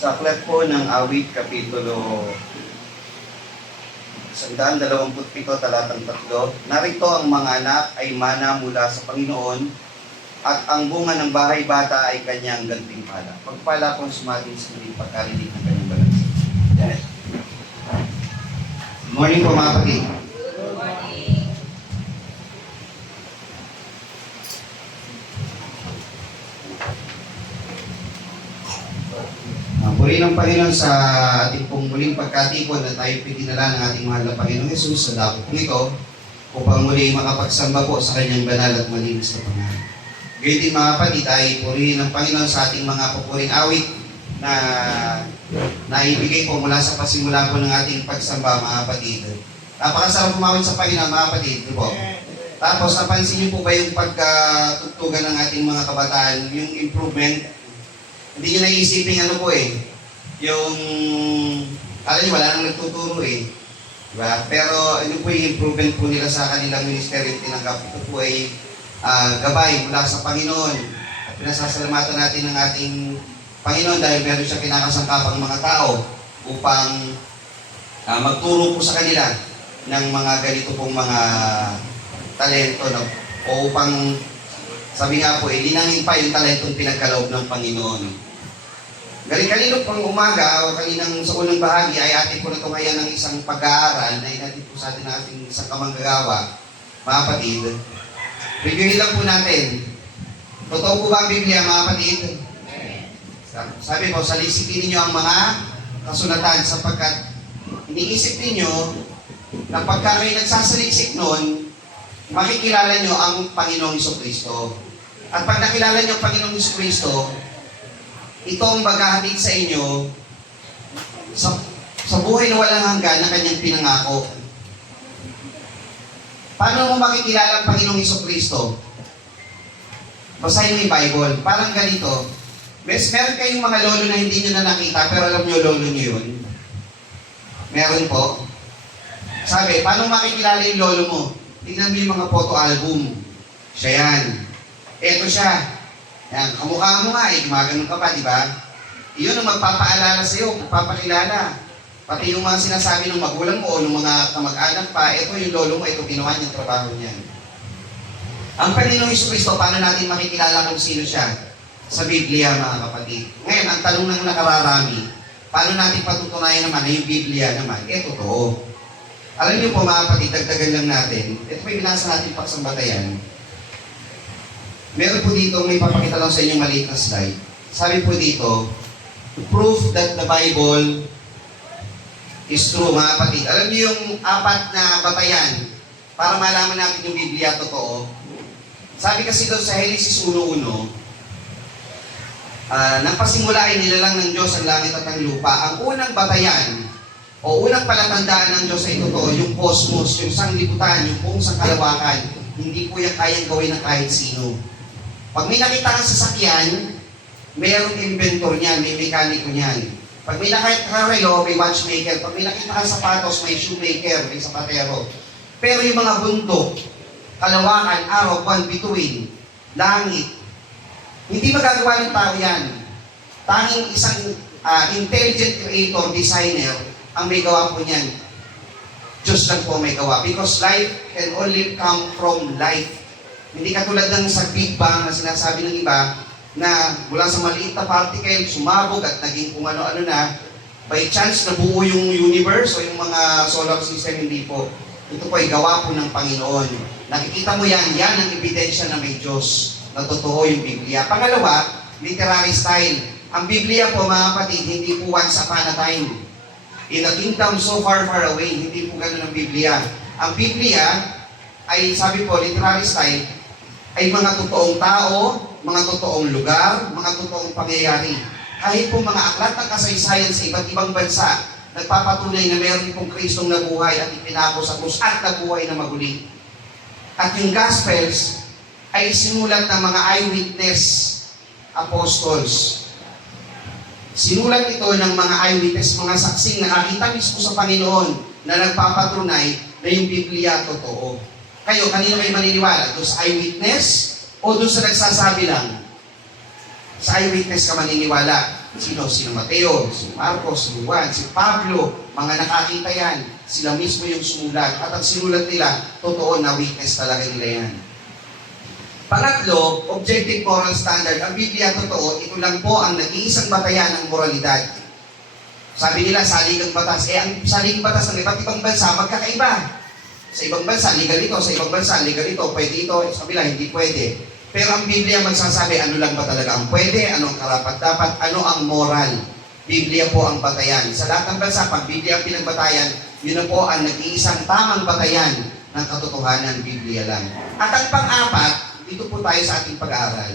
Sa aklat po ng Awit, Kapitulo 127, talatang 3, narito ang mga anak ay mana mula sa Panginoon at ang bunga ng bahay bata ay kanyang gantimpala. Pagpala po sumating sa muling pagkarinig ng kanyang balansa. Good morning po mga kapatid. Purihin ng Panginoon sa ating pong muling pagkatipon na tayo pinadala ng ating mahal na Panginoong Hesus sa dako pong ito upang muli makapagsamba po sa kanyang banal at malinis na pangalan. Gayun din mga kapatid ay purihin ng Panginoon sa ating mga pupuring awit na naibigay po mula sa pasimula po ng ating pagsamba mga kapatid. Napakasarap umawit sa Panginoon mga kapatid. Po. Tapos napansin niyo po ba yung pagkatugtugan ng ating mga kabataan, yung improvement? Hindi nyo naisipin ano po yung, alam nyo, wala nang nagtuturo diba? Pero ano po yung improvement po nila sa kanilang ministeryo tinanggap. Ito po ay gabay mula sa Panginoon. At pinasasalamatan natin ng ating Panginoon dahil meron siya kinakasangkapang mga tao upang magturo po sa kanila ng mga ganito pong mga talento o upang sabi nga po linangin pa yung talentong pinagkaloob ng Panginoon. Kanino pang umaga o kaninang sa unang bahagi ay atin po natunghayan ng isang pag-aaral na inatid po sa atin ng ating isang kamanggagawa, mga kapatid. Reviewin lang po natin. Totoo po ba ang Biblia, mga kapatid? Sabi po, salisipin ninyo ang mga kasulatan sapagkat iniisip ninyo na pagka kayo nagsasaliksik nun, makikilala nyo ang Panginoong Jesucristo. At pag nakilala nyo ang Panginoong Jesucristo, ito ang maghahatid sa inyo sa buhay na walang hanggan na kanyang pinangako. Paano mo makikilala ang Panginoong Jesucristo? Basahin mo yung Bible. Parang ganito. Meron kayong mga lolo na hindi nyo na nakita, pero alam nyo lolo nyo yun. Meron po. Sabi, paano makikilala yung lolo mo? Tingnan mo yung mga photo album. Siya yan. Eto siya. Yan, kamukha mo nga gumaganon ka pa, di ba? Iyon ang magpapaalala sa iyo, magpapakilala. Pati yung mga sinasabi ng magulang mo o ng mga kamag-anak pa, ito yung lolo mo, ito ginawa niyang trabaho niyan. Ang Panginoong Jesucristo, paano natin makikilala kung sino siya? Sa Biblia, mga kapatid. Ngayon, ang tanong ng nakararami, paano natin patutunayan naman na yung Biblia naman? Totoo. Alam niyo po mga kapatid, dagdagan lang natin. Ito po yung binasa natin pagsambatayan. Meron po dito, may papakita lang sa inyong maliit na slide. Sabi po dito, proof that the Bible is true, mga kapatid. Alam niyo yung apat na batayan para malaman natin yung Biblia totoo. Sabi kasi doon sa Genesis 1:1, nang pasimula ay nilalang ng Diyos ang langit at ang lupa. Ang unang batayan o unang palatandaan ng Diyos ay totoo, yung cosmos, yung sanglibutan, yung buong sangkalawakan. Hindi po yan kayang gawin ng kahit sino. Pag may nakita kang sasakyan, mayroong inventor niyan, may mekaniko niyan. Pag may nakita kang relo, may watchmaker. Pag may nakita kang sapatos, may shoemaker, may sapatero. Pero yung mga bundok, kalawakan, araw, buwan, bituin, langit, hindi magagawa ng tao yan. Tanging isang intelligent creator, designer, ang may gawa po niyan. Diyos lang po may gawa. Because life can only come from life. Hindi katulad ng sa Big Bang na sinasabi ng iba na mula sa maliit na particle, sumabog at naging kung ano-ano na, by chance nabuo yung universe o yung mga solar system, hindi po. Ito po ay gawa po ng Panginoon. Nakikita mo yan ang ebidensya na may Diyos, na totoo yung Biblia. Pangalawa, literary style. Ang Biblia po mga kapatid, hindi po once upon a time. In a kingdom so far, far away, hindi po ganun ang Biblia. Ang Biblia ay, sabi po, literary style, ay mga totoong tao, mga totoong lugar, mga totoong pangyayari. Kahit po mga aklat ng kasaysayan sa iba't ibang bansa, nagpapatunay na meron pong Kristong nabuhay at ipinako sa krus at nabuhay na maguli. At yung Gospels ay sinulat ng mga eyewitness apostles. Sinulat ito ng mga eyewitness, mga saksing nakakita mismo sa Panginoon na nagpapatunay na yung Biblia totoo. Kayo, kanino kayo maniniwala? Doon sa eyewitness o doon sa nagsasabi lang? Sa eyewitness ka maniniwala. Sino? Sino Mateo, si Marcos, si Juan, si Pablo, mga nakakita yan. Sila mismo yung sumulat. At ang sinulat nila, totoo na witness talaga nila yan. Pangatlo, objective moral standard. Ang Biblia, totoo, ito lang po ang nag-iisang batayan ng moralidad. Sabi nila, saligang batas. Ang saligang batas ng iba't ibang bansa, magkakaiba. Sa ibang bansa, legal ito. Sa ibang bansa, legal ito. Pwede ito. Sa kabila, hindi pwede. Pero ang Biblia magsasabi, ano lang ba talaga ang pwede, ano ang karapat-dapat, ano ang moral. Biblia po ang batayan. Sa lahat ng bansa, pag Biblia ang pinagbatayan, yun na po ang nag-iisang tamang batayan ng katotohanan, Biblia lang. At ang pang-apat, dito po tayo sa ating pag-aaral.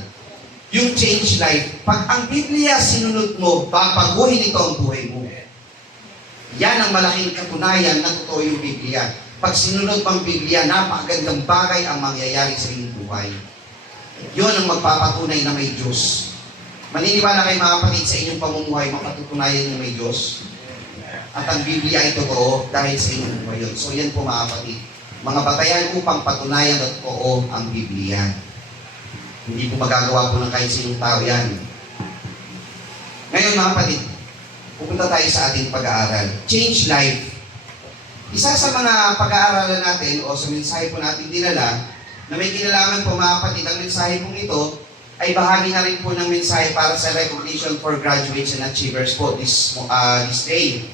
Yung change life. Pag ang Biblia sinunod mo, babaguhin ito ang buhay mo. Yan ang malaking katunayan na totoo yung Biblia. Pag sinunod mo ang Biblia, napakagandang bagay ang mangyayari sa iyong buhay. Yun ang magpapatunay na may Diyos. Maniniwala kayo mga kapatid sa inyong pamumuhay, mapatutunayan na may Diyos. At ang Biblia ay totoo dahil sa inyong buhay yun. So yan po mga kapatid. Mga batayan upang patunayan na totoo ang Biblia. Hindi po magagawa po ng kahit sinong tao yan. Ngayon mga kapatid, pupunta tayo sa ating pag-aaral. Change life. Isa sa mga pag-aaralan natin o sa mensahe po natin dinala, na may kinalaman po mga kapatid, ang mensahe pong ito ay bahagi na rin po ng mensahe para sa recognition for graduates and achievers po this day.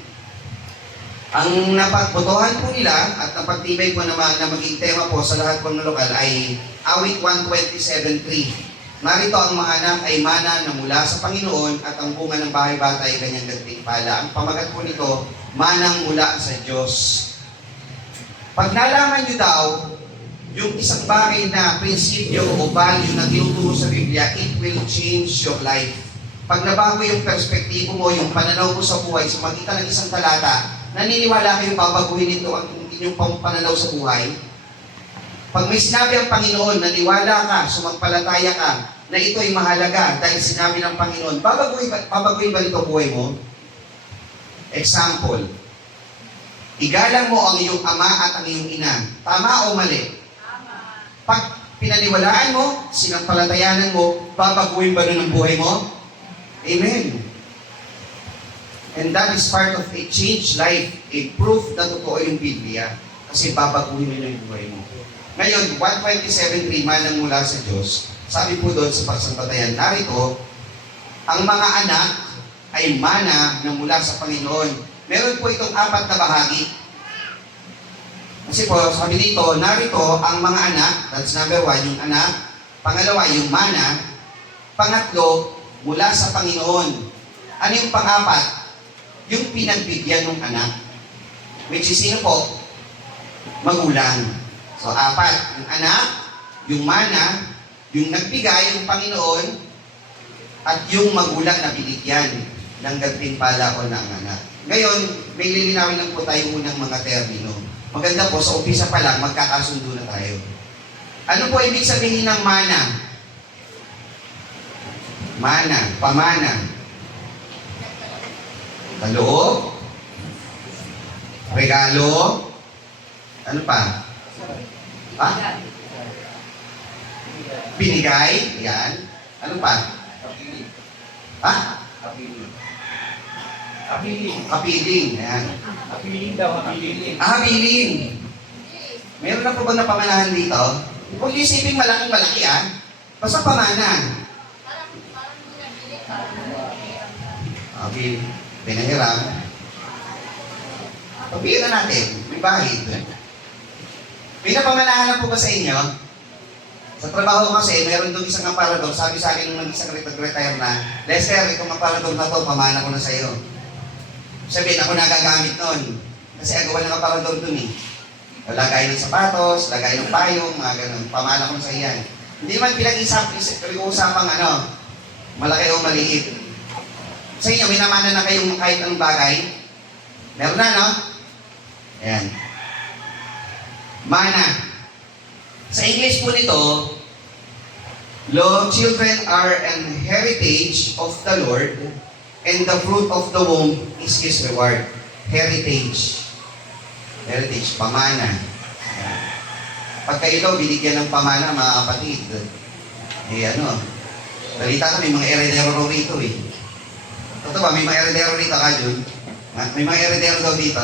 Ang napagbotohan po nila at napagtibay po naman na maging tema po sa lahat po ng lokal ay Awit 127:3. Narito ang mga anak ay mana na mula sa Panginoon at ang bunga ng bahay bata ay kanyang gantimpala. Ang pamagat po nito, manang mula sa Diyos. Pag nalaman nyo daw, yung isang bagay na prinsipyo o value na tinuturo sa Biblia, it will change your life. Pag nabago yung perspektibo mo, yung pananaw mo sa buhay, sa magitan ng isang talata, naniniwala kayo babaguhin ito ang inyong pananaw sa buhay? Pag may sinabi ang Panginoon, naniwala ka, sumampalataya ka, na ito ay mahalaga dahil sinabi ng Panginoon, babaguhin ba ito buhay mo? Example, igalang mo ang iyong ama at ang iyong ina. Tama o mali? Pag pinaniwalaan mo, sinampalatayanan mo, babaguhin ba nun ang buhay mo? Amen. And that is part of a changed life, a proof na totoo yung Biblia. Kasi babaguhin mo yung buhay mo. Ngayon, 127:3, manang mula sa Diyos. Sabi po doon sa pagsampatayan, narito, ang mga anak ay mana na mula sa Panginoon. Meron po itong 4 na bahagi. Kasi po, sabi dito, narito ang mga anak, that's number 1, yung anak. Pangalawa, yung mana. Pangatlo, mula sa Panginoon. Ano yung pang-4? Yung pinagbigyan ng anak. Which is sino po? Magulang. So, 4. Yung anak, yung mana, yung nagbigay, yung Panginoon, at yung magulang na binigyan ng gantimpala o ng anak. Ngayon, may lilinawin lang po tayo unang mga termino. Maganda po, sa umpisa pa lang, magkakasundo na tayo. Ano po ibig sabihin ng mana? Mana, pamana. Kaloob, regalo, ano pa? Ha? Binigay, yan. Ano pa? Ha? Kapiling, yan. Kapiling daw, kapiling. Habiling. Meron na po ba na pamanahan dito? Huwag niyo isipin malaking-malaki Basta pamana. Okay. Pinahiram. Pagbihin na natin. May bahid. May napamanahan na po ba sa inyo? Sa trabaho ko kasi, meron doon isang aparador. Sabi sa akin nung nag-isang retire na, Lester, itong aparador na to, pamana ko na sa iyo. Sabihin, ako nagagamit nun. Kasi agawan ng aparador dun Lagay ng sapatos, lagay ng payong, mga ganun. Pamana ko na sa iyan. Hindi man pinag-uusapang malaki o maliit. Sa inyo, may namana na kayong kahit anong bagay? Meron na, no? Ayan. Mana. Sa English po nito, Lo, children are an heritage of the Lord, and the fruit of the womb is His reward. Heritage. Heritage, pamana. Ayan. Pag kayo daw binigyan ng pamana, mga kapatid, balita kami, mga eredero rito Totoo ba, may mga eredero dito, Kajun? May mga eredero daw dito.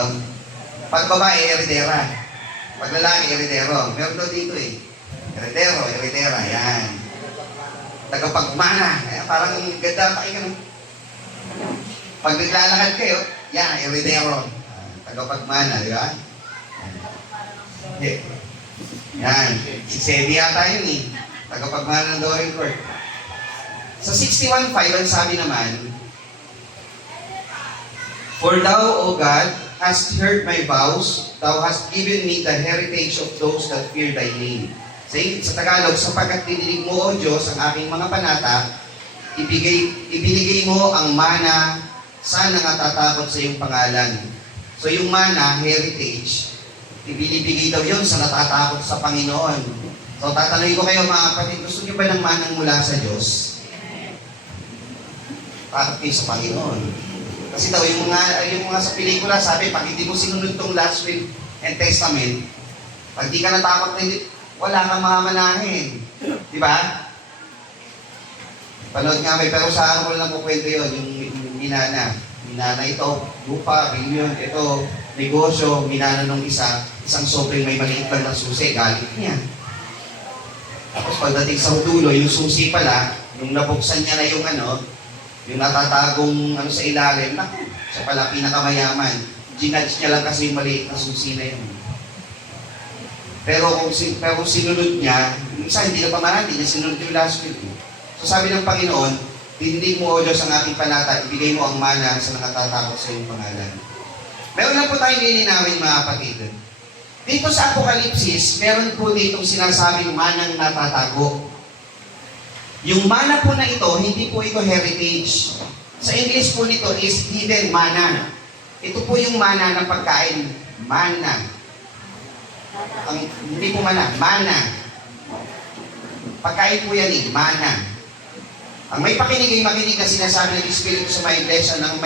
Pag babae, eredera. Pag lalaki, eredero. Meron daw dito eh. Eredero, eredera, yan. Tagapagmana. Ayan, parang ganda pa kayo. Pag naglalakad kayo, yan, eredero. Tagapagmana, di ba? Yan. Si Sedi yata yun eh. Tagapagmana ng Doring Court. Sa 61.5, ang sabi naman, For thou, O God, hast heard my vows, thou hast given me the heritage of those that fear thy name. Sa Tagalog, sapagkat dinilig mo, O Diyos, ang aking mga panata, ibinigay mo ang mana sa nangatatakot sa iyong pangalan. So yung mana, heritage, ibinibigay daw yun sa natatakot sa Panginoon. So tatanungin ko kayo mga kapatid, gusto niyo ba ng manang mula sa Diyos? Takot kayo sa Panginoon. Kasi daw, yung mga sa pelikula, sabi, pag hindi mo sinunod tong last will and testament, pag di ka natakot na hindi, wala kang mamanahin. Di ba? Panood nga may, pero sa araw ko lang kukwento yun, yung minana. Minana ito, lupa, bilyon, ito, negosyo, minana nung isang sobrang may maliit lang na susi, galit niya. Tapos pagdating sa dulo, yung susi pala, nung nabuksan niya na yung yung natatagong sa ilalim, naku, siya pala pinakamayaman. Ginudge niya lang kasi yung maliit na susi na yun. Pero kung sinunod niya, yung isa hindi na pamaraan, hindi niya sinunod yung last week. So sabi ng Panginoon, dindig mo, O Diyos, ang aking panata, ibigay mo ang mana sa nakatatakot sa iyong pangalan. Meron lang po tayong lilinawin, mga kapatid. Dito sa Apokalipsis, meron po ditong sinasabing manang natatago. Yung mana po na ito, hindi po ito heritage. Sa English po nito is hidden manna. Ito po yung mana ng pagkain. Mana. Hindi po mana. Pagkain po yan eh. Mana. Ang may pakinig ay makinig na sinasabi ng Espiritu sa mga iglesia ng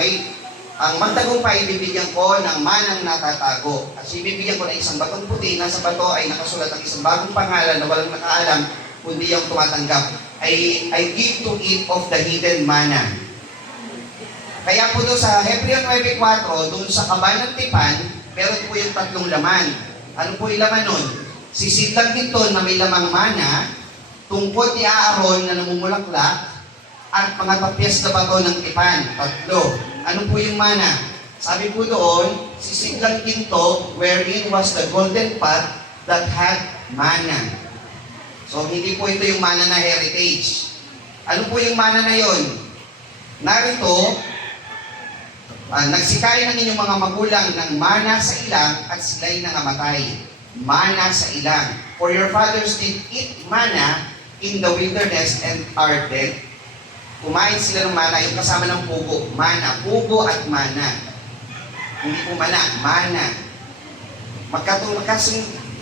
ang magtagumpay, bibigyan ko ng manang natatago. At bibigyan ko ng isang batong puti. Nasa bato ay nakasulat ang isang bagong pangalan na walang nakaalam, kundi yung tumatanggap. I give to eat of the hidden manna. Kaya po doon sa Hebreo 9:4, doon sa kaban ng tipan, meron po yung tatlong laman. Ano po yung laman nun? Sisidlag nito na may lamang mana, tungkod ni Aaron na namumulaklak, at mga tapyas na bato ng tipan. Tatlo. Ano po yung mana? Sabi po doon, sisidlag ginto wherein was the golden pot that had manna. So, hindi po ito yung mana na heritage. Ano po yung mana na yon? Narito, nagsikain ng inyong mga magulang ng mana sa ilang at sila'y nangamatay. Mana sa ilang. For your fathers did eat mana in the wilderness and are dead. Kumain sila ng mana, yung kasama ng pugo. Mana. Pugo at mana. Hindi po mana. Mana.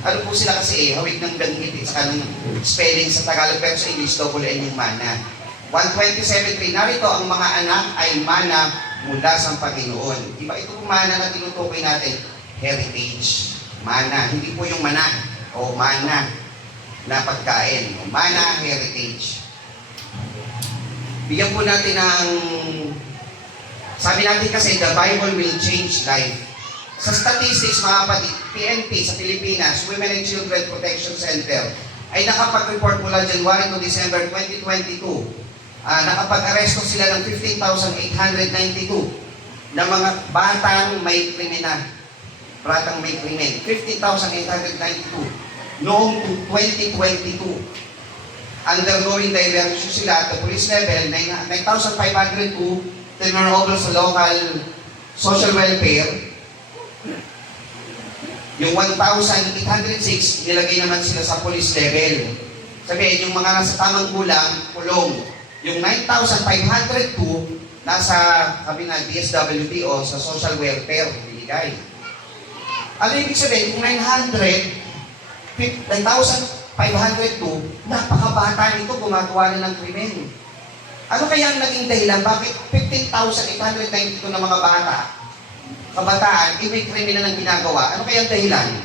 Ano po sila kasi hawig ng banggit sa kanang spelling sa Tagalog, pero sa English, double N yung mana. 127.3, narito ang mga anak ay mana mula sa Panginoon. Diba ito po mana na tinutukoy natin? Heritage. Mana. Hindi po yung mana o mana na pagkain. O mana, heritage. Bigyan po natin ng sabi natin kasi the Bible will change life. Sa statistics, mga kapatid, PNP sa Pilipinas, Women and Children Protection Center, ay nakapag-report mula January to December 2022. Nakapag-aresto sila ng 15,892 na mga batang may krimina. Batang may krimen. 15,892 noong 2022. Undergoing diversion sila at the police level, 9,502 turnover sa local social welfare. Yung 1,806, nilagay naman sila sa police level. Sabihin, yung mga nasa tamang gulang, kulong. Yung 9,502, nasa kami na DSWD o sa social welfare, binigay. Ano ibig sabihin? Yung 9,502, napakabata nito, gumagawa na ng krimen. Ano kaya ang naging dahilan? Bakit 15,892 na mga bata, kabataan, may kriminal ang ginagawa? Ano kaya ang dahilan?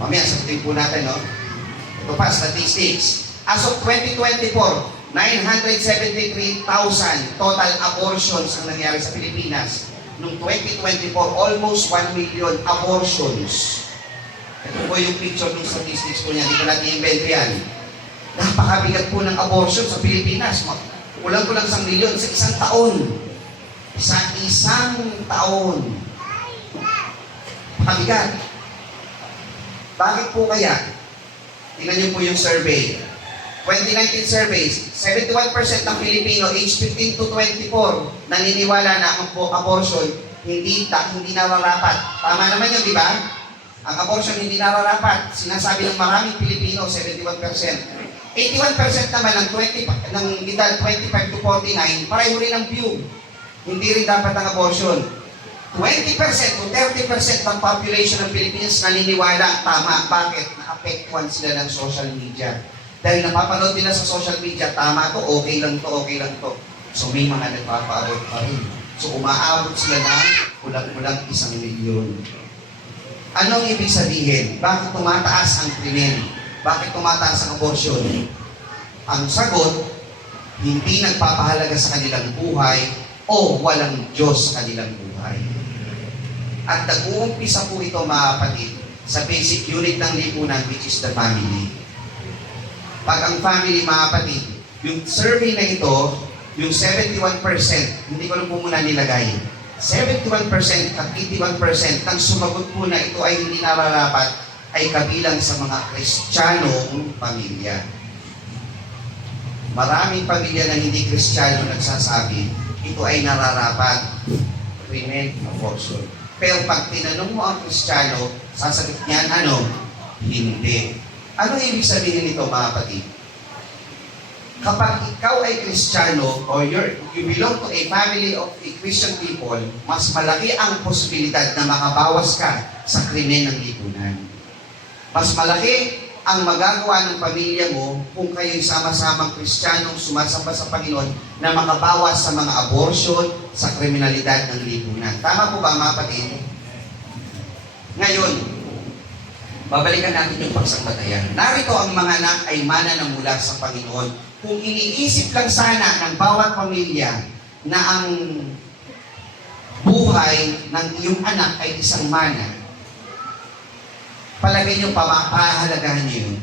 Mamaya, sabihin po natin, no? Ito pa, statistics. As of 2024, 973,000 total abortions ang nangyari sa Pilipinas. Noong 2024, almost 1 million abortions. Ito po yung picture ng statistics po niya, hindi ko natin i-invento yan. Napakabigat po ng abortion sa Pilipinas. Kulang-kulang 1 milyon sa isang taon. Sa isang taon. Napakabigat. Bakit po kaya? Tingnan niyo po yung survey. 2019 surveys, 71% ng Pilipino age 15 to 24 naniniwala na ang abortion hindi nararapat. Tama naman yun, di ba? Ang abortion hindi nararapat. Sinasabi ng maraming Pilipino, 71%. 81% naman ng edad 25 to 49, pareho rin ang view. Hindi rin dapat ang abortion. 20% to 30% ng population ng Pilipinas naniniwala. Tama. Bakit? Naapektuhan sila ng social media. Dahil napapanood nila sa social media, tama to, okay lang to, okay lang to. So may mga nagpapa-abort pa rin. So umaabot sila ng kulang-kulang 1 milyon. Anong ibig sabihin? Bakit tumataas ang krimen? Bakit tumataas ang abortion? Ang sagot, hindi nagpapahalaga sa kanilang buhay o walang Diyos sa kanilang buhay. At nag-uumpisa po ito, mga kapatid, sa basic unit ng lipunan, which is the family. Pag ang family, mga kapatid, yung survey na ito, yung 71%, hindi ko lang po muna nilagay, 71% at 81% ng sumagot po na ito ay hindi nararapat ay kabilang sa mga Kristiyanong pamilya. Maraming pamilya na hindi Kristiyano nagsasabi, ito ay nararapat, krimen, abortion. Pero pag tinanong mo ang Kristiyano, sasagot niyan, ano? Hindi. Ano ibig sabihin nito, mga kapatid? Kapag ikaw ay Kristiyano or you belong to a family of a Christian people, mas malaki ang posibilidad na makabawas ka sa krimen ng lipunan. Mas malaki ang magagawa ng pamilya mo kung kayo'y sama-samang Kristiyanong sumasamba sa Panginoon na makabawas sa mga abortion, sa kriminalidad ng lipunan. Tama po ba, mga kapatid? Ngayon, babalikan natin yung pagsambatayan. Narito ang mga anak ay mana na mula sa Panginoon. Kung iniisip lang sana ng bawat pamilya na ang buhay ng iyong anak ay isang mana, palagay niyo, pahalagahan niyo yun.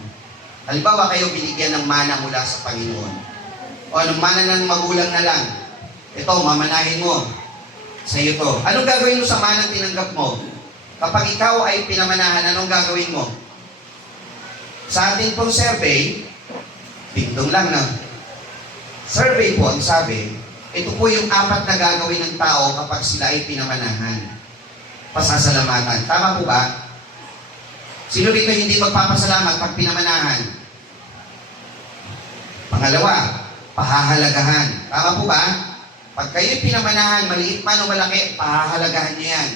Halimbawa kayo binigyan ng mana mula sa Panginoon. O ng mana ng magulang na lang. Ito, mamanahin mo. Sa iyo to. Anong gagawin mo sa manang tinanggap mo? Kapag ikaw ay pinamanahan, anong gagawin mo? Sa ating pong survey, bigdong lang na. Survey po, ang sabi, ito po yung 4 na gagawin ng tao kapag sila ay pinamanahan. Pasasalamatan. Tama po ba? Sino dito hindi magpapasalamat pag pinamanahan? Pangalawa, pahahalagahan. Tama po ba? Pag kayo'y pinamanahan, maliit man o malaki, pahahalagahan niyo yan.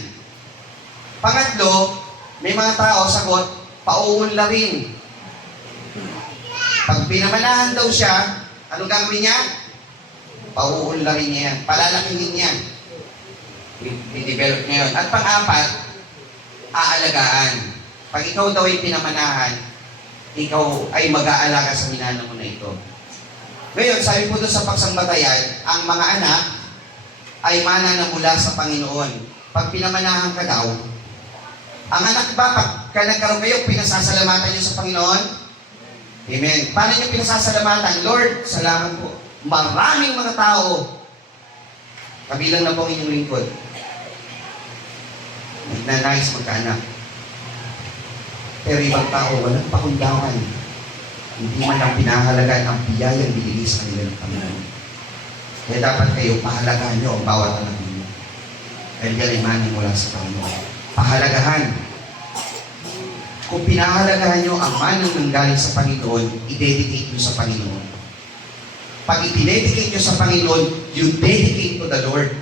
Pangatlo, may mga tao sagot, pauunlarin. Pag pinamanahan daw siya, anong gagawin niya? Pauunlarin niya yan. Palalakihin niya. I-develop niya yun. At pang-apat, aalagaan. Pag ikaw daw ay pinamanahan, ikaw ay mag-aalaga sa minana mo na ito. Ngayon, sabi po doon sa pagsambatayan, ang mga anak ay mana na mula sa Panginoon. Pag pinamanahan ka daw, ang anak ba, pag nagkaroon kayo, pinasasalamatan niyo sa Panginoon? Amen. Paano niyo pinasasalamatan? Lord, salamat po. Maraming mga tao, kabilang na po ang inyong lingkod, nagnanais magkaanak. Pero ibang tao, walang pakundangan. Hindi man lang pinahalagaan ang biyayang binigay sa kanila ng Panginoon. Kaya dapat kayo, pahalagahan niyo ang bawat anak niyo. Dahil yan ay maning mula sa Panginoon. Pahalagahan. Kung pinahalagahan nyo ang manang nanggaling sa Panginoon, i-dedicate nyo sa Panginoon. Pag i-dedicate nyo sa Panginoon, you dedicate to the Lord.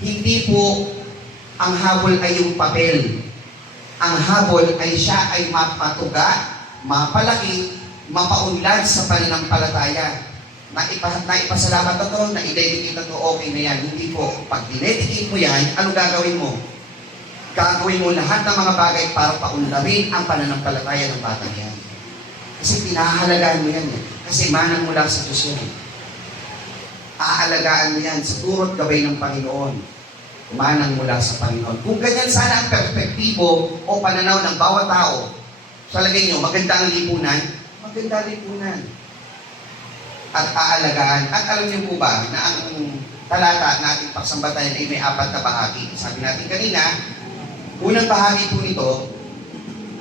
Hindi po ang habol ay yung papel. Ang habol ay siya ay mapatuga, mapalaki, mapaunlad sa pananampalataya. Naipasalamat na to, na-dedicate na to, okay na yan. Hindi po. Pag dinedicate mo yan, ano gagawin mo? Gagawin mo lahat ng mga bagay para paunlarin ang pananampalataya ng batang yan. Kasi pinahalagaan mo yan. Kasi manang mula sa Diyos yan. Aalagaan mo yan sa turo't gabay ng Panginoon. Umanang mula sa Panginoon. Kung ganyan sana ang perspektibo o pananaw ng bawat tao, sa lagay nyo, maganda ang lipunan, maganda ang lipunan. At aalagaan. At alam niyo po ba na ang talata na ating pagsambatayan ay may 4 na bahagi. Sabi natin kanina, unang bahagi po nito,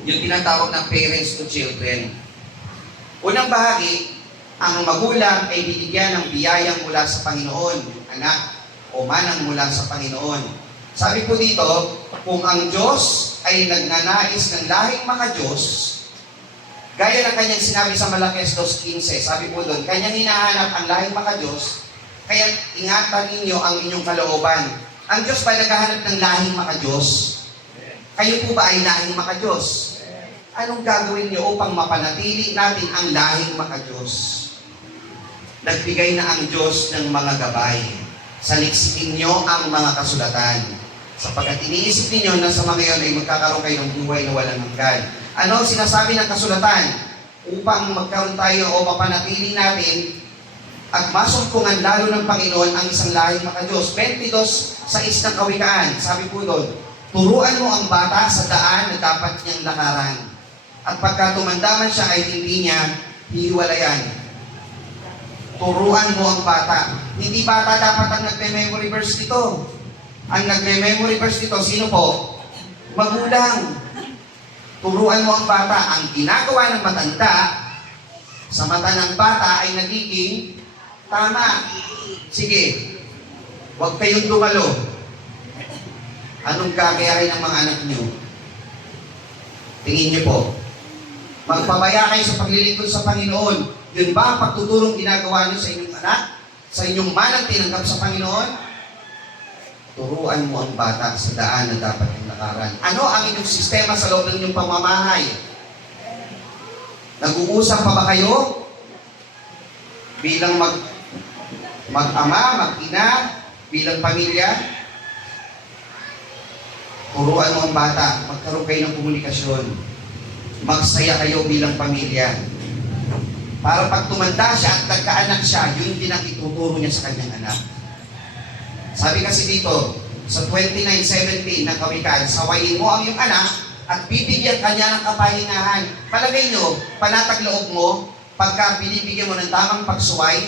yung tinatawag na parents to children. Unang bahagi, ang magulang ay binigyan ng biyayang mula sa Panginoon, yung anak o manang mula sa Panginoon. Sabi po dito, kung ang Diyos ay nagnanais ng lahing maka-Diyos, gaya ng kanyang sinabi sa Malakias 2.15, sabi po doon, kanyang hinahanap ang lahing maka-Diyos, kaya ingatan ninyo ang inyong kalooban. Ang Diyos ba naghahanap ng lahing maka-Diyos? Kayo po ba ay lahing maka-Diyos? Anong gagawin niyo upang mapanatili natin ang lahing maka-Diyos? Nagbigay na ang Diyos ng mga gabay. Saliksikin niyo ang mga kasulatan. Sapagkat iniisip ninyo na sa mga iyon ay magkakaroon kayo ng buhay na walang hanggan. Ano ang sinasabi ng kasulatan? Upang magkaroon tayo o mapanatili natin at masumpungan lalo ng Panginoon ang isang lahing maka-Diyos. 22:6 ng Kawikaan. Sabi po doon, turuan mo ang bata sa daan na dapat niyang lakaran. At pagka tumandaman siya ay hindi niya hihiwalayan. Turuan mo ang bata. Hindi bata dapat ang nagme-memory verse nito. Ang nagme-memory verse nito, sino po? Magulang. Turuan mo ang bata. Ang ginagawa ng matanda sa mata ng bata ay nagiging tama. Sige, huwag kayong dumalo. Anong gagayahin ng mga anak niyo? Tingin niyo po. Magpabaya kayo sa paglilingkod sa Panginoon. Yun ba ang pagtuturong ginagawa niyo sa inyong anak? Sa inyong manang tinanggap sa Panginoon? Turuan mo ang bata sa daan na dapat yung lakaran. Ano ang inyong sistema sa loob ng inyong pamamahay? Nag-uusap pa ba kayo? Bilang mag-ama, mag-ina, bilang pamilya? Turuan mo ang bata, magkaroon kayo ng komunikasyon. Magsaya kayo bilang pamilya. Para pag tumanda siya at nagkaanak siya, yun din ang ituturo niya sa kanyang anak. Sabi kasi dito, sa 29:17 ng Kawikaan, sawayin mo ang iyong anak at bibigyan kanya ng kapahingahan. Palagay nyo, panatag loob mo, pagka binibigyan mo ng tamang pagsuway,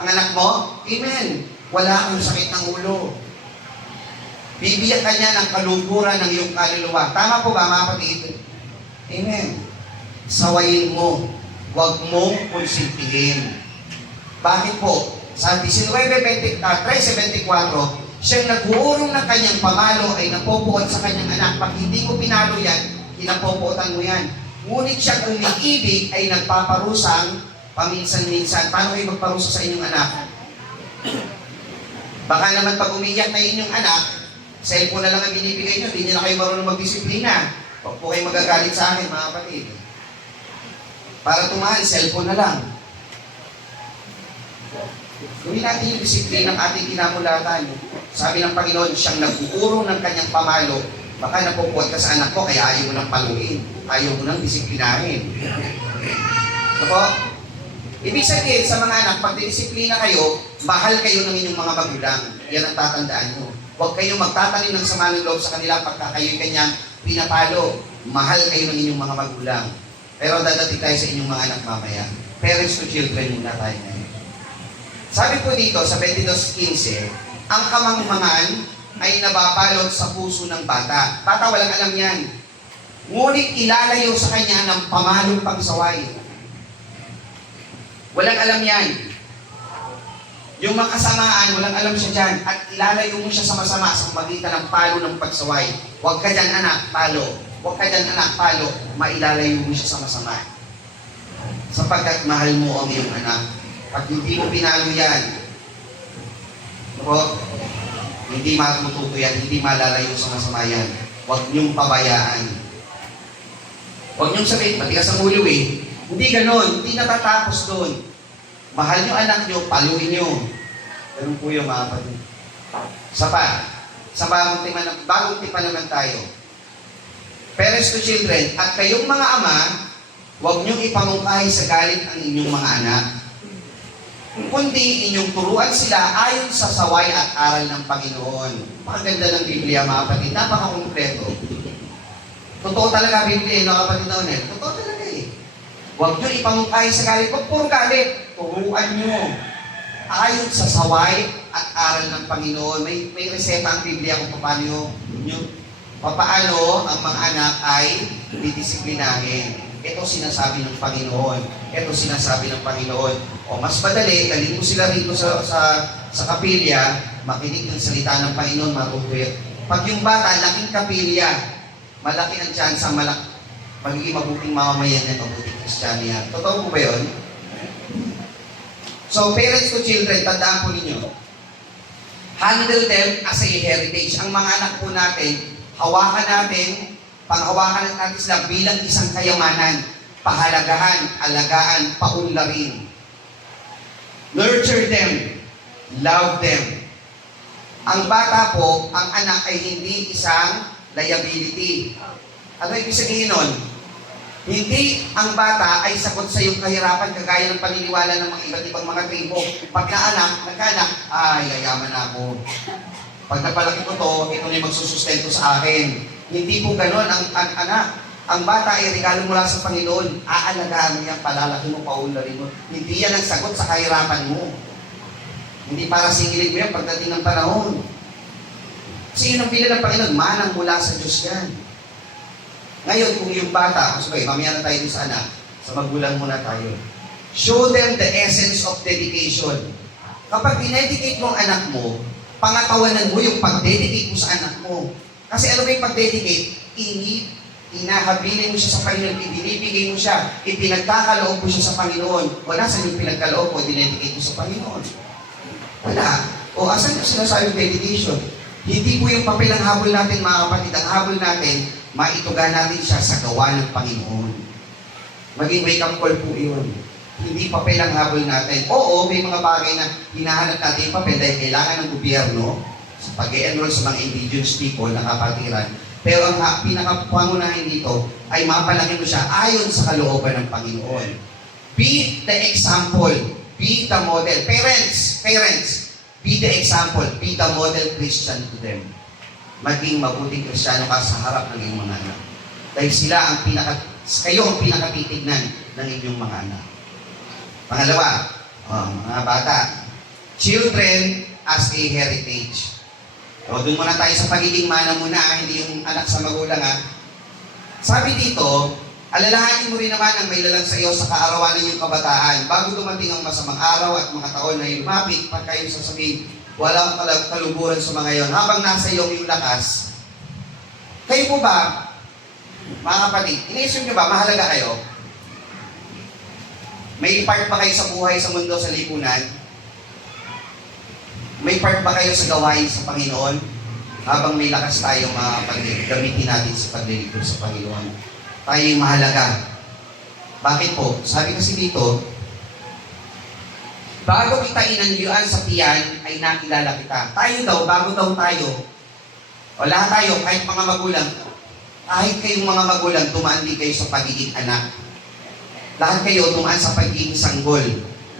ang anak mo, amen, wala kang sakit ng ulo. Bibigyan kanya ng kaluguran ng iyong kaluluwa. Tama po ba, mga kapatid? Amen. Sawayin mo. Huwag mong konsintihin. Bakit po? Sa 19:13-24, siyang nag-uurong ng kanyang pamalo ay napopuot sa kanyang anak. Pag hindi mo pinalo yan, kinapopuotan mo yan. Ngunit siyang umiibig ay nagpaparusang paminsan-minsan. Paano kayo magparusa sa inyong anak? Baka naman pag umiyak na inyong anak, cellphone na lang ang binibigay nyo, hindi na kayo marunong magdisiplina. Huwag po kayo magagalit sa akin, mga kapatid. Para tumahan, cellphone na lang. Gawin natin yung disiplina ng ating kinamulatan. Sabi ng Panginoon, siyang nag-uurong ng kanyang pamalo, baka napupuot ka sa anak ko, kaya ayaw mo nang paluin. Ayaw mo nang disiplinahin. Diba? Ibig sabihin sa mga anak, pag disiplina kayo, mahal kayo ng inyong mga magulang. Yan ang tatandaan nyo. Huwag kayong magtatanim ng sama ng loob sa kanila pagka kayo'y kanyang pinapalo. Mahal kayo ng inyong mga magulang. Pero dadating tayo sa inyong mga anak mamaya. Parents to children muna tayo ngayon. Sabi po dito sa 22:15, ang kamangmangan ay nababalot sa puso ng bata. Bata walang alam yan. Ngunit ilalayo sa kanya ng pamalong pagsaway. Walang alam yan. Yung makasamaan, walang alam siya dyan. At ilalayo mo siya sa masama sa magitan ng palo ng pagsaway. Huwag ka dyan anak, palo. Huwag ka dyan anak, palo. Mailalayo mo siya sa masama. Sapagkat mahal mo ang iyong anak. Pag hindi mo pinalo yan, hindi matututo yan, hindi malalayo sa masama yan. Huwag niyong pabayaan. Huwag niyong sabihin, matigas ang ulo eh. Hindi ganon, hindi natatapos doon. Mahal niyo anak niyo, paluin niyo. Ganun po yung mga kapatid. Sa bagong tipa naman tayo. Parents to children, at kayong mga ama, huwag niyong ipamungkahi sa galit ang inyong mga anak. kundi inyong turuan sila ayon sa saway at aral ng Panginoon. Napakaganda ng Biblia, mga kapatid. Napakakompleto. Totoo talaga Biblia, mga kapatid na ulit. Totoo talaga eh. Huwag nyo ipamungkay sa galit. Huwag puro galit. Turuan nyo. Ayon sa saway at aral ng Panginoon. May reseta ang Biblia kung paano ang mga anak ay didisiplinahin. Ito sinasabi ng Panginoon. Ito sinasabi ng Panginoon. O mas madali, galing mo sila rito sa kapilya, makinig ng salita ng Panginoon, matutuyo. Pag yung bata, laking kapilya, malaki ang tsansa, magiging mabuting mamamayan at mabuting Kristiyano yan. Totoo po ba yun? So, parents to children, tandaan po ninyo, handle them as a heritage. Ang mga anak po natin, hawakan natin, panghawakan natin sila bilang isang kayamanan, pahalagahan, alagaan, paunlarin. Nurture them, love them. Ang bata po, ang anak ay hindi isang liability. Ano ibig sabihin nun? Hindi ang bata ay sagot sa iyong kahirapan kagaya ng paniniwala ng mga iba't ibang mga tribo. Pag nagkaanak, ay, yayaman ako. Pag napalaki ko to, ito na yung magsusustento sa akin. Hindi po ganon ang anak. Ang bata ay regalo mula sa Panginoon. Aalagaan mo yan, palalaki mo, paunlarin mo. Hindi yan ang sagot sa kahirapan mo. Hindi para singilin mo yan pagdating ng panahon. Kasi yun ang pili ng Panginoon, manang mula sa Diyos yan. Ngayon, kung yung bata, sabay, mamaya na tayo dun sa anak, sa magulang muna tayo. Show them the essence of dedication. Kapag dinedicate mo ang anak mo, pangatawanan mo yung pag-dedicate mo sa anak mo. Kasi ano ba yung pag-dedicate? Inahabilin mo siya sa Panginoon, ibinibigay mo siya, ipinagkakaloob mo siya sa Panginoon. O nasan yung pinagkaloob mo, dinedicate mo sa Panginoon? Wala. O asan yung sinasabing dedication? Hindi po yung papel ang habol natin, mga kapatid. Ang habol natin, maituga natin siya sa gawa ng Panginoon. Maging wake-up call po yun. Hindi papel ang habol natin. Oo, may mga bagay na hinahanap natin yung papel dahil kailangan ng gobyerno sa pag-enroll sa mga indigenous people na kapatiran. Pero ang pinakapangunahin dito ay mapalaki mo siya ayon sa kalooban ng Panginoon. Be the example. Be the model. Parents, be the example. Be the model Christian to them. Maging mabuting Kristiyano ka sa harap ng iyong mga anak. Dahil kayo ang pinakatitignan ng inyong mga anak. Pangalawa, mga bata, children as a heritage. O, doon muna tayo sa pagiging mana muna, hindi yung anak sa magulang. Sabi dito, alalahanin mo rin naman ang may lalang sa iyo sa kaarawan ng iyong kabataan. Bago dumating ang masamang araw at mga taon na lumapit, pag kayo sasabihin, walang kaluburan sa mga iyon. Habang nasa iyong yung lakas, kayo po ba, mga kapatid, iniisip nyo ba, mahalaga kayo? May part ba kayo sa buhay sa mundo, sa lipunan? May part ba kayo sa gawain sa Panginoon? Habang may lakas tayo, mga kapatid, gamitin natin sa paglilingkod sa Panginoon. Tayo yung mahalaga. Bakit po? Sabi kasi dito, bago kita inanyuan sa tiyan, ay nakilala kita. Tayo daw, bago daw tayo, o lahat tayo, kahit mga magulang, kahit kayong mga magulang, tumaan din kayo sa pagiging anak. Lahat kayo tumaan sa pagiging sanggol.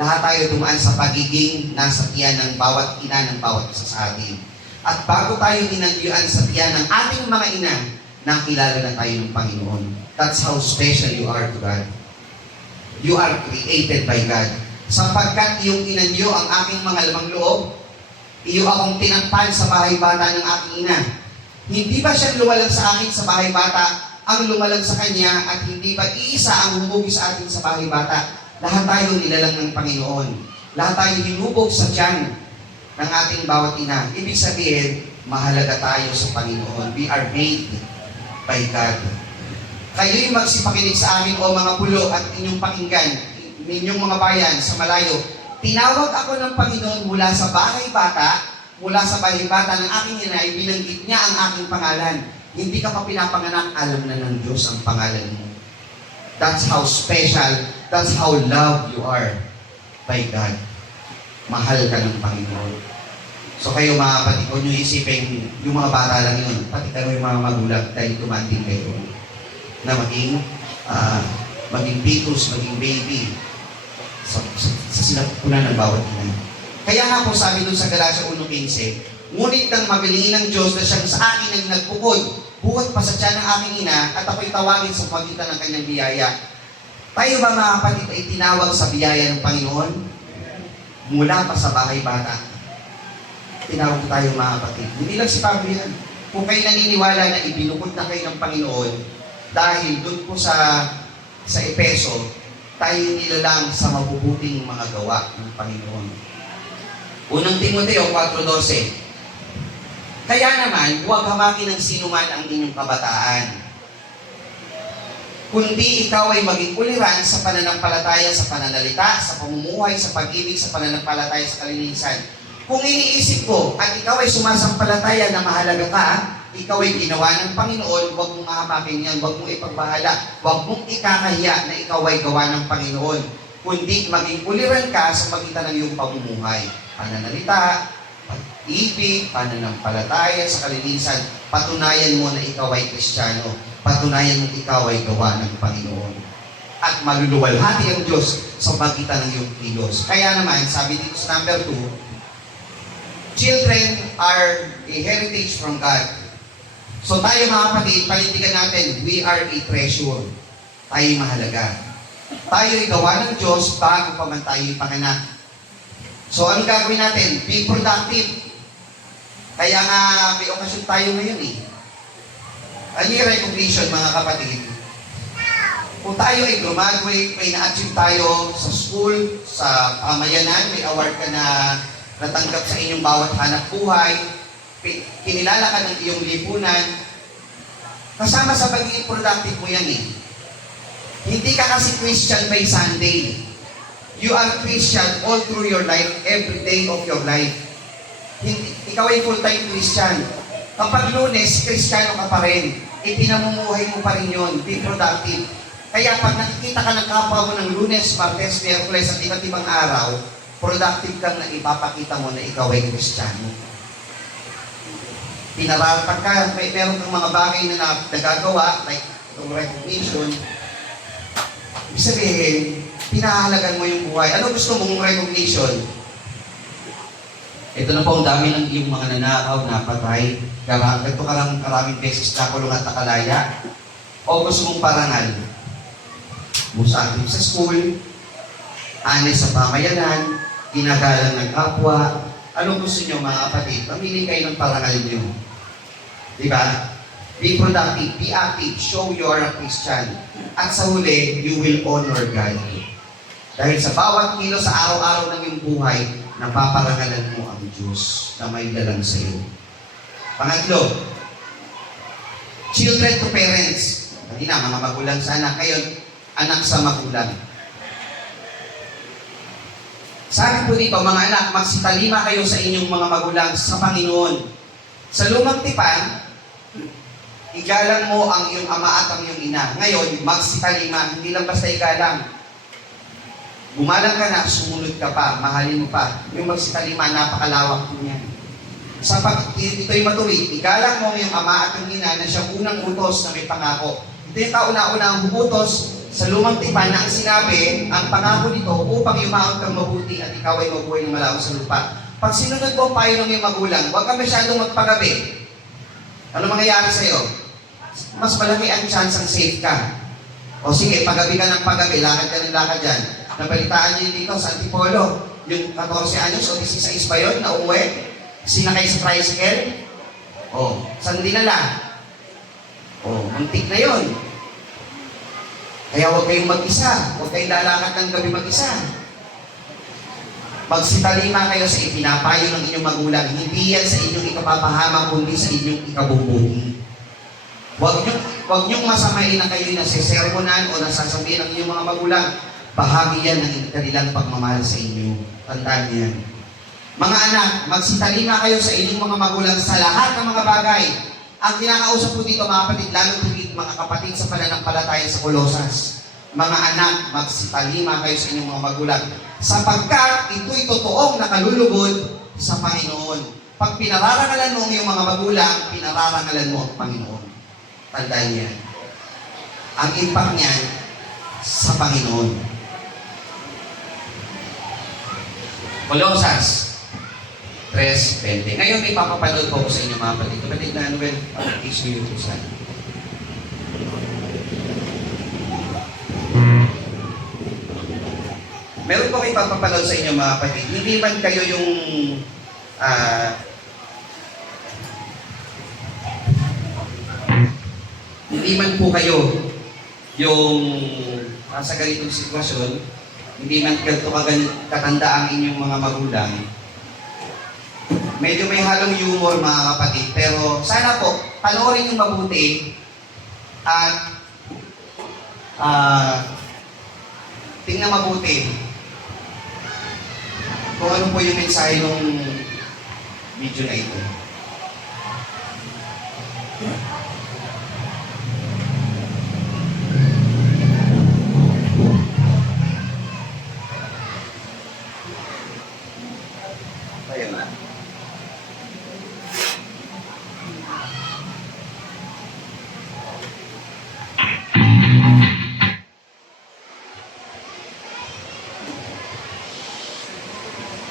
Lahat tayo dumaan sa pagiging nasa tiyan ng bawat ina ng bawat isa sa atin. At bago tayo inanyuan sa tiyan ng ating mga ina, nakilala na tayo ng Panginoon. That's how special you are to God. You are created by God. Sapagkat iyong inanyo ang aking mga lamang loob, iyo akong tinakpan sa bahay bata ng aking ina. Hindi ba siya lumalang sa akin sa bahay bata, ang lumalang sa kanya, at hindi ba iisa ang humugi sa atin sa bahay bata? Lahat tayo nilalang ng Panginoon. Lahat tayo hinubog sa tiyan ng ating bawat ina. Ibig sabihin, mahalaga tayo sa Panginoon. We are made by God. Kayo'y magsipakinig sa amin, o mga pulo, at inyong pakinggan, ninyong mga bayan sa malayo. Tinawag ako ng Panginoon mula sa bahay bata, mula sa bahay bata ng aking ina, binanggit niya ang aking pangalan. Hindi ka pa pinapanganak, alam na ng Diyos ang pangalan mo. That's how special, that's how loved you are by God. Mahal ka ng Panginoon. So kayo mga kapatid, kung nyo isipin, yung mga bata lang yun, pati kayo yung mga magulang, dahil tumating kayo na maging fetus, maging baby. sa sinapunan ng bawat ina. Kaya nga po sabi dun sa Galatia 1:15, ngunit nang mabilingin ng Diyos na siyang sa akin ang nagpukod, buhat pa sa tiyan ng aking ina, at ako'y tawagin sa pagitan ng kanyang biyaya. Tayo ba mga kapatid ay tinawag sa biyaya ng Panginoon? Mula pa sa bahay bata. Tinawag tayo mga kapatid. Hindi lang si Pablo yan. Kung kayo naniniwala na ibinukod na kayo ng Panginoon, dahil doon po sa Epeso, tayo nilalang sa mabubuting mga gawa ng Panginoon. Unang Timoteo 4:12. Kaya naman, huwag hamakin ng sinuman ang inyong kabataan. Kundi ikaw ay maging uliran sa pananampalataya, sa pananalita, sa pamumuhay, sa pag-ibig, sa pananampalataya, sa kalinisan. Kung iniisip ko at ikaw ay sumasampalataya na mahalaga ka, ikaw ay ginawa ng Panginoon, huwag mong hahamakin yan, huwag mong ipagbahala, huwag mong ikakahiya na ikaw ay gawa ng Panginoon. Kundi maging uliran ka sa magitan ng iyong pamumuhay. Pananalita, pag-ibig, pananampalataya, sa kalinisan, patunayan mo na ikaw ay Kristiyano. Patunayan mo ikaw ay gawa ng Panginoon. At maluluwalhati ang Diyos sa pagitan ng iyong kilos. Kaya naman, sabi dito sa number 2, children are a heritage from God. So tayo mga kapatid, panindigan natin, we are a treasure. Tayo mahalaga. Tayo ay gawa ng Diyos bago pa man tayo ipanganak. So ang gagawin natin, be productive. Kaya nga may okasyon tayo ngayon eh. Ano yung recognition mga kapatid? Kung tayo ay graduate, may na-achieve tayo sa school, sa pamayanan, may award ka na natanggap sa inyong bawat hanap buhay, kinilala ka ng iyong lipunan, kasama sa pagiging productive mo yan eh. Hindi ka kasi Christian by Sunday. You are Christian all through your life, every day of your life. Ikaw ay full-time Christian. Kapag Lunes, Kristiyano ka pa rin. Ipinamumuhay mo pa rin yun. Be productive. Kaya pag nakikita ka ng kapwa mo ng Lunes, Martes, Miyerkules at iba't ibang araw, productive kang na ipapakita mo na ikaw ay Kristiyano. Pag meron kang mga bagay na nagagawa, like itong recognition, ibig sabihin, pinahalagan mo yung buhay. Ano gusto mong recognition? Ito na po ang dami ng iyong mga nanakaw, napatay. Ganito ka lang karaming beses nakulong at nakalaya. O gusto mong parangal? Musakit sa school, anay sa pamayanan, ginagalang ng kapwa. Anong gusto nyo mga kapatid? Pamili kayo ng parangal nyo. Diba? Be productive, be active, show you are a Christian. At sa huli, you will honor God. Dahil sa bawat kilo sa araw-araw ng iyong buhay, napaparangalan mo ang Diyos na may dalang sa iyo. Pangatlo, children to parents. Kanina, mga magulang sa anak. Ngayon, anak sa magulang. Sabi po dito, mga anak, magsitalima kayo sa inyong mga magulang sa Panginoon. Sa lumang tipan, igalang mo ang iyong ama at ang iyong ina. Ngayon, magsitalima, hindi lang basta igalang. Gumalang ka na, sumunod ka pa, mahalin mo pa. Yung magsitalima, napakalawak po niyan. Ito'y matuwid. Igalang mo yung ama at yung ina na siyang unang utos na may pangako. Ito yung kauna-unang utos sa lumang tipan na ang sinabi, ang pangako nito upang yumaon kang mabuti at ikaw ay mabuhay ng malaw sa lupa. Pag sinunod mo ang payo ng iyong magulang, huwag ka masyadong magpagabi. Ano mangyayari sa'yo? Mas malaki ang chance ang safe ka. O sige, pagabi ka ng pagabi, lakad ka ng lakad dyan. Nabalitaan niyo dito sa Antipolo, yung 14 anyos o 16 ba yun na umuwi? Sinakay sa tricycle? O, saan dinala? O, muntik na yun. Kaya huwag kayong mag-isa. Huwag kayong lalakad ng gabi mag-isa. Magsitalima kayo sa ipinapayo ng inyong magulang. Hindi yan sa inyong ikapapahamak, kundi sa inyong ikabubuhi. Huwag niyong masamayin na kayo na sesermonan o nasasabihin ng inyong mga magulang. Bahagi yan ng kanilang pagmamahal sa inyo. Tandaan niyan. Mga anak, magsitalima kayo sa inyong mga magulang sa lahat ng mga bagay. Ang kinakausap po dito mga kapatid, lalo tigit mga kapatid sa pananampalataya sa Kolosas. Mga anak, magsitalima kayo sa inyong mga magulang. Sapagkat ito'y totoong nakalulugod sa Panginoon. Pag pinararangalan mo ang iyong mga magulang, pinararangalan mo ang Panginoon. Tandaan niyan. Ang impact niyan sa Panginoon. Colosas 3:20. Ngayon may papapanood po ko sa inyo mga kapatid. Kapatid na Noel, pakikis nyo yung sana. Meron po kayo papapanood sa inyo mga kapatid. Hindi man kayo yung hindi man po kayo yung sa ganitong sitwasyon, hindi man ganito katanda ang inyong mga magulang. Medyo may halong humor mga kapatid, pero sana po, panoorin yung mabuti at tingnan mabuti kung ano po yung mensahe ng video na ito. Ayan na.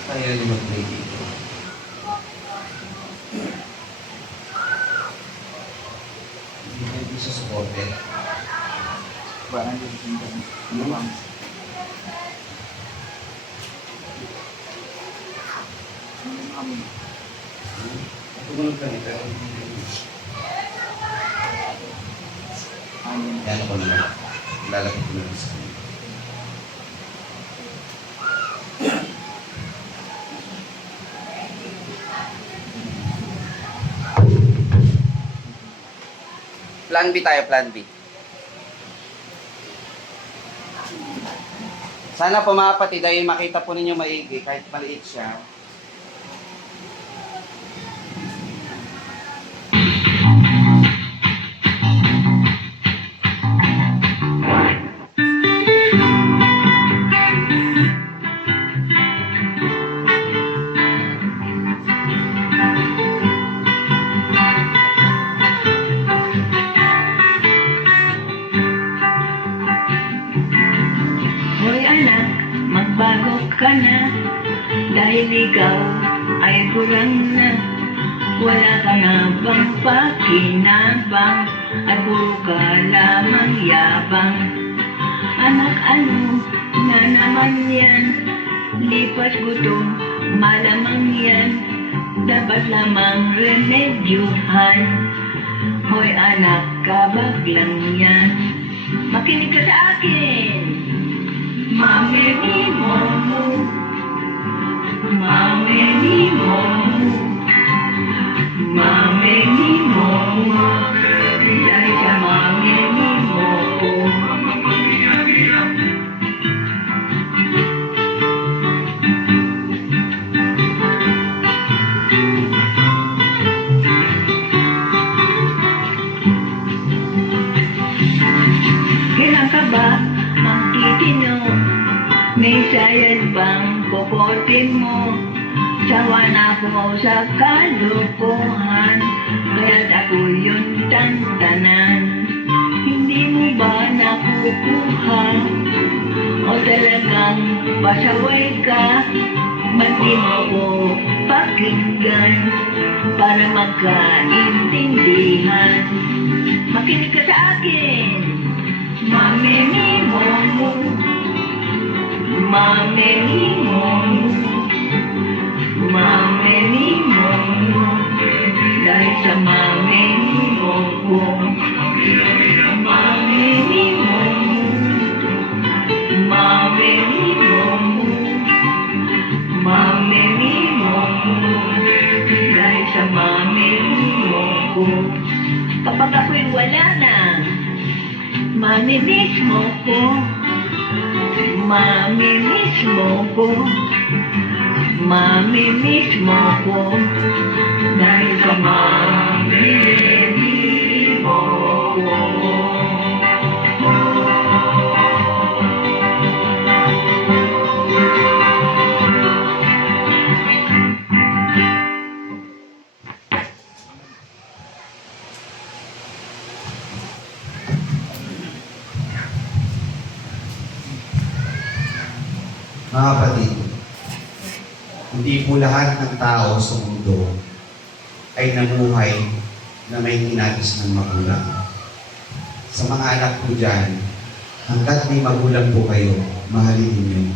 Kaya yung mag-play dito. Hindi siya supported. Parang yung Tumunog lang ito. Yan ako naman. Lalapit ko na sa kanya. Plan B tayo, plan B. Sana po mga kapatid ay makita po ninyo maigi kahit maliit siya. Hoy anak, magbago ka na, dahil ikaw ay kurang na. Wala ka na bang pakinabang, at puro ka lamang yabang. Anak, ano na naman yan, lipas gutom, malamang yan, dapat lamang remedyohan. Hoy anak, kabaglang yan, makinig ka sa akin. Mami ni momo, mami ni momo, mami ni momo, dahil sa mami ni momo. Kailan ka ba magtitino? May sayad bang kukotin mo? Sawa na ako sa kalukuhan, kaya't ako yun tantanan. Hindi mo ba nakukuha? O talagang pasaway ka? Ba't di mo ko pakinggan para magkaintindihan? Makinig ka sa akin. Mami ni momo, mami ni momo, mami ni momo, dahil sa mami ni momo. Mami ni momo, mami ni momo, mami ni momo, dahil sa mami ni momo. Kapag ako'y wala na, mami mismo ko, mami mismo ko, mami mismo ko, dahil sa mami mismo ko. Mga kapatid, po lahat ng tao sa mundo ay namuhay na may hinagis ng magulang. Sa mga anak po dyan, hanggat may magulang po kayo, mahalin niyo.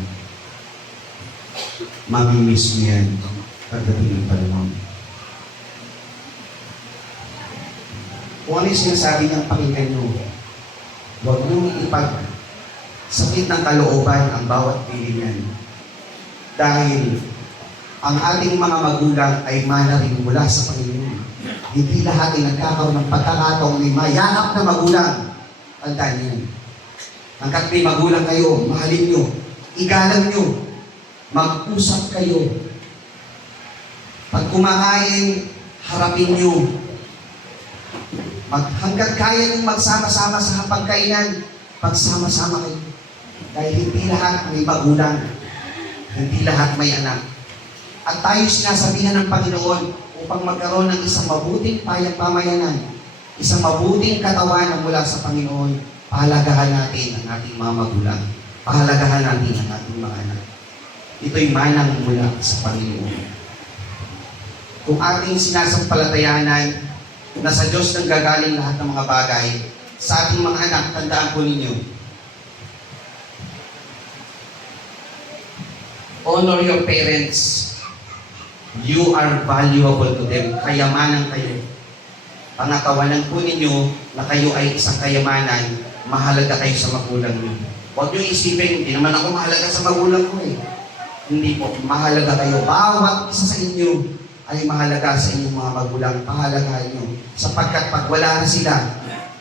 Mamimiss niyo yan pagdating ng panahon. Kung ano yung sinasabi niyang pakinggan niyo, huwag niyong sakit ng kalooban ang bawat pili niyan. Dahil ang ating mga magulang ay mana rin mula sa Panginoon. Hindi lahat ay nagkakaroon ng pagkakataong may mayakap na magulang. Tandaan niyo. Hanggat may magulang kayo, mahalin niyo, igalang niyo, mag-usap kayo. Pag kumakain, harapin niyo. Hanggat kaya niyong magsama-sama sa hapagkainan, pagsama-sama kayo. Dahil hindi lahat may magulang. Hindi lahat may anak. At tayo sinasabihan ng Panginoon upang magkaroon ng isang mabuting pamayanan, isang mabuting katawan mula sa Panginoon, pahalagahan natin ang ating mga magulang. Pahalagahan natin ang ating mga anak. Ito'y manang mula sa Panginoon. Kung ating sinasampalatayanan na sa Diyos nang gagaling lahat ng mga bagay, sa ating mga anak, tandaan po ninyo, honor your parents. You are valuable to them. Kayamanan kayo. Pangatawanan po ninyo na kayo ay isang kayamanan, mahalaga kayo sa magulang niyo. Huwag niyo isipin, hindi naman ako mahalaga sa magulang ko eh. Hindi po, mahalaga kayo. Bawat isa sa inyo ay mahalaga sa inyong mga magulang. Pahalagahan niyo. Sapagkat pag wala na sila,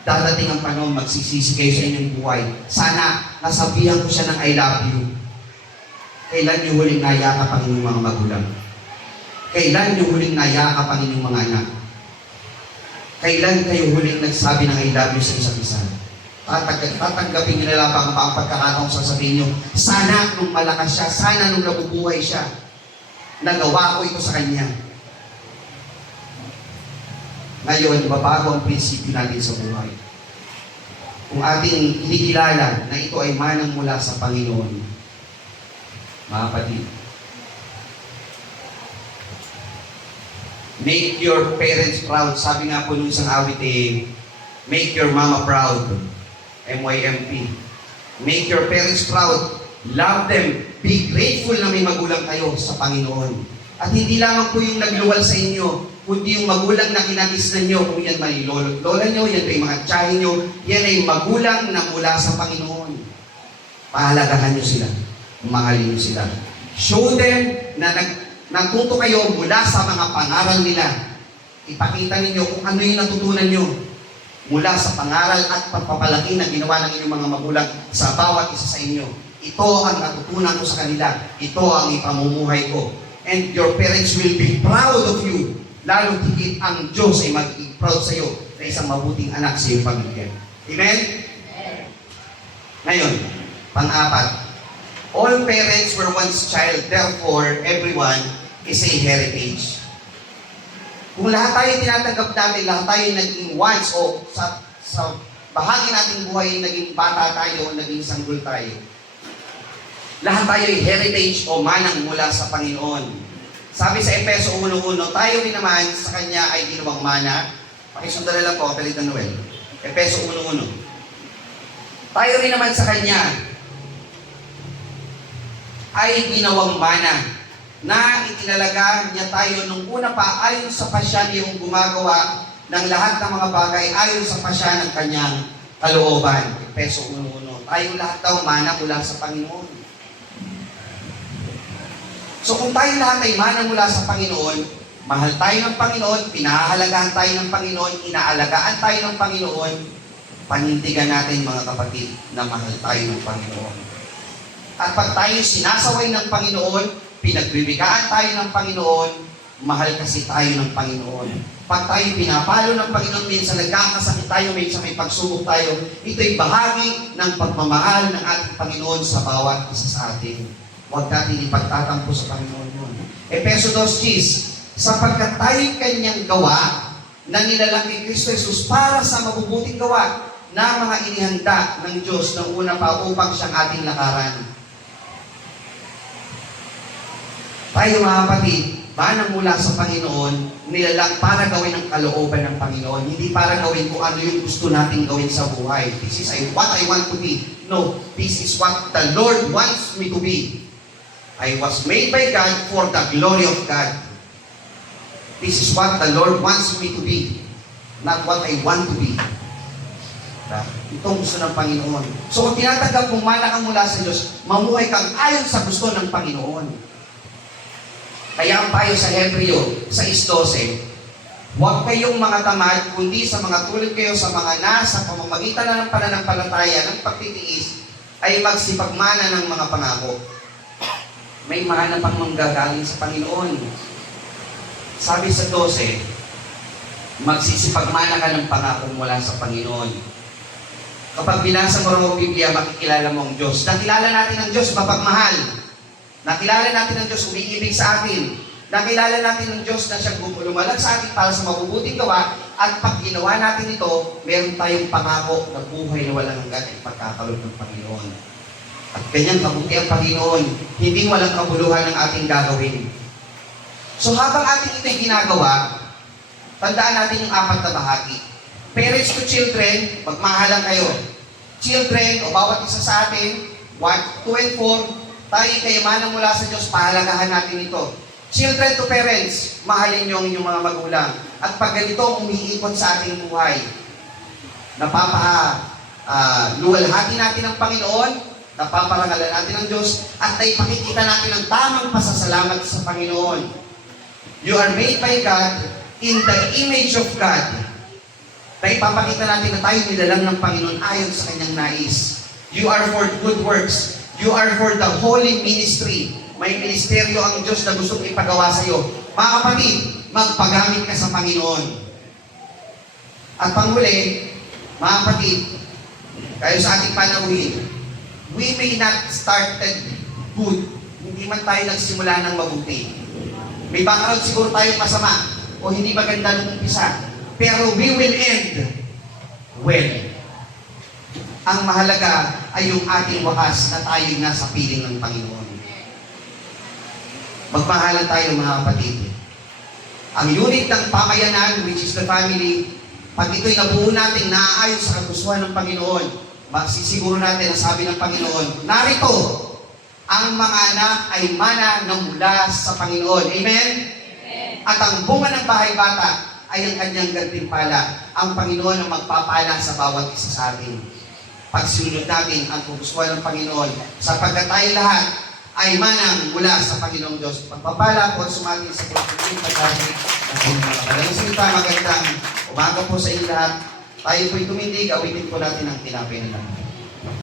dadating ang panahon, magsisisi kayo sa inyong buhay. Sana nasabihan ko siya ng I love you. Kailan niyo huling nayakap ang inyong mga magulang? Kailan niyo huling nayakap ang inyong mga anak? Kailan kayo huling nagsabi ng I love you sa isa't isa? Tatanggapin niyo na lang ang pagkakataong sasabihin niyo, sana nung malakas siya, sana nung nabubuhay siya, nagawa ko ito sa kanya. Ngayon, babago ang prinsipyo natin sa buhay. Kung ating kinikilala na ito ay manang mula sa Panginoon, mga kapatid, make your parents proud. Sabi nga po nung isang awit make your mama proud. MYMP. Make your parents proud. Love them. Be grateful na may magulang kayo sa Panginoon. At hindi lamang po yung nagluwal sa inyo, kundi yung magulang na kinakisnan nyo, kung yan may lola nyo, yan ay mga tiyahin nyo, yan ay magulang na mula sa Panginoon. Pahalagahan nyo sila. Mahalin nyo sila. Show them na nagtuto kayo mula sa mga pangaral nila. Ipakita ninyo kung ano yung natutunan nyo mula sa pangaral at pagpapalaki na ginawa ng inyong mga magulang sa bawat isa sa inyo. Ito ang natutunan ko sa kanila. Ito ang ipamumuhay ko. And your parents will be proud of you. Lalo higit ang Diyos ay magiging proud sa iyo na isang mabuting anak sa iyong pamilya. Amen? Ngayon, pang-apat, all parents were once child, therefore everyone is a heritage. Kung lahat tayo tinatanggap natin, lahat tayo naging once o sa bahagi nating buhay, naging bata tayo o naging sanggol tayo. Lahat tayo ay heritage o manang mula sa Panginoon. Sabi sa Efeso 1:1, tayo rin naman sa Kanya ay ginawang mana. Pakisundan na lang po, Kapilit ng Noel. Efeso 1:1. Tayo rin naman sa Kanya ay ginawang mana na itinalaga niya tayo nung una pa ayon sa pasya niyong gumagawa ng lahat ng mga bagay ayon sa pasya ng Kanyang kalooban. Efeso 1:1. Tayo lahat daw mana mula sa Panginoon. So kung tayo lahat ay mana mula sa Panginoon, mahal tayo ng Panginoon, pinahahalagahan tayo ng Panginoon, inaalagaan tayo ng Panginoon, panindigan natin mga kapatid na mahal tayo ng Panginoon. At pag tayo sinasaway ng Panginoon, pinagbibigaan tayo ng Panginoon, mahal kasi tayo ng Panginoon. Pag tayo pinapalo ng Panginoon, minsan nagkakasakit tayo, minsan may pagsubok tayo, ito'y bahagi ng pagmamahal ng ating Panginoon sa bawat isa sa atin. Huwag natin ipagtatampo sa Panginoon yun. Efeso 2:10, sapagkat tayo'y Kanyang gawa na nilalang ni Kristo Jesus para sa mabubuting gawa na mga inihanda ng Diyos ng una pa upang siyang ating lakaran. Tayo mga kapatid, manang mula sa Panginoon, nilalang para gawin ang kalooban ng Panginoon, hindi para gawin kung ano yung gusto nating gawin sa buhay. This is what I want to be. No, this is what the Lord wants me to be. I was made by God for the glory of God. This is what the Lord wants me to be, not what I want to be. Itong gusto ng Panginoon. So kung tinatanggap mong mana kang mula sa Diyos, mamuhay kang ayon sa gusto ng Panginoon. Kaya ang payo sa Hebreo, sa 6:12, huwag kayong mga tamad, kundi sa mga tulad kayo sa mga nasa pamamagitan na ng pananampalataya, ng pagtitiis, ay magsipagmana ng mga pangako. May mana pang manggagaling sa Panginoon. Sabi sa 12, magsisipagmana ka ng pangako mula sa Panginoon. Kapag binasa mo ang Biblia, makikilala mo ang Diyos. Nakilala natin ang Diyos, mapagmahal. Nakilala natin ang Diyos, umiibig sa atin. Nakilala natin ang Diyos na siyang lumalag sa atin para sa mabubuting gawa. At pag ginawa natin ito, meron tayong pangako na buhay na walang hanggan at pagkakalog ng Panginoon. At ganyan kabuti ang Panginoon, hindi walang kabuluhan ang ating gagawin. So habang ating ito'y ginagawa, tandaan natin yung 4 na bahagi. Parents to children, magmahalan kayo. Children, o bawat isa sa atin, 1, 2, and 4, tayo kayamanan mula sa Diyos, pahalagahan natin ito. Children to parents, mahalin niyo ang inyong mga magulang. At pag ganito umiikot sa ating buhay, luwalhati natin ang Panginoon, napaparangalan natin ang Diyos, at naipakikita natin ang tamang pasasalamat sa Panginoon. You are made by God in the image of God. Naipapakita natin na tayo nilalang ng Panginoon ayon sa kanyang nais. You are for good works. You are for the holy ministry. May ministeryo ang Diyos na gustong ipagawa sa iyo. Mga kapatid, magpagamit ka sa Panginoon. At panghuli, mga kapatid, kayo sa ating panahuhin, we may not started good. Hindi man tayo nagsimula ng mabuti. May background siguro tayong masama o hindi maganda nung umpisa. Pero we will end well. Ang mahalaga ay yung ating wakas na tayo nasa piling ng Panginoon. Magmahalan tayo mga kapatid. Ang unit ng pamayanan, which is the family, pag ito'y nabuo natin naaayon sa kagustuhan ng Panginoon, magsisiguro natin ang sabi ng Panginoon, narito, ang mga anak ay mana na mula sa Panginoon. Amen? At ang bunga ng bahay bata ay ang kanyang gantimpala. Ang Panginoon ang magpapala sa bawat isa sa atin. Pagsunod natin ang kagustuhan ng Panginoon, sapagkat tayo lahat ay manang mula sa Panginoong Diyos. Pagpapala po sumatin sa pagpapalin pagkakit ng mga kadalang salita. Magandang umaga po sa inyo lahat. Tayo po'y tumindig, awitin po natin ang tinapay na lang.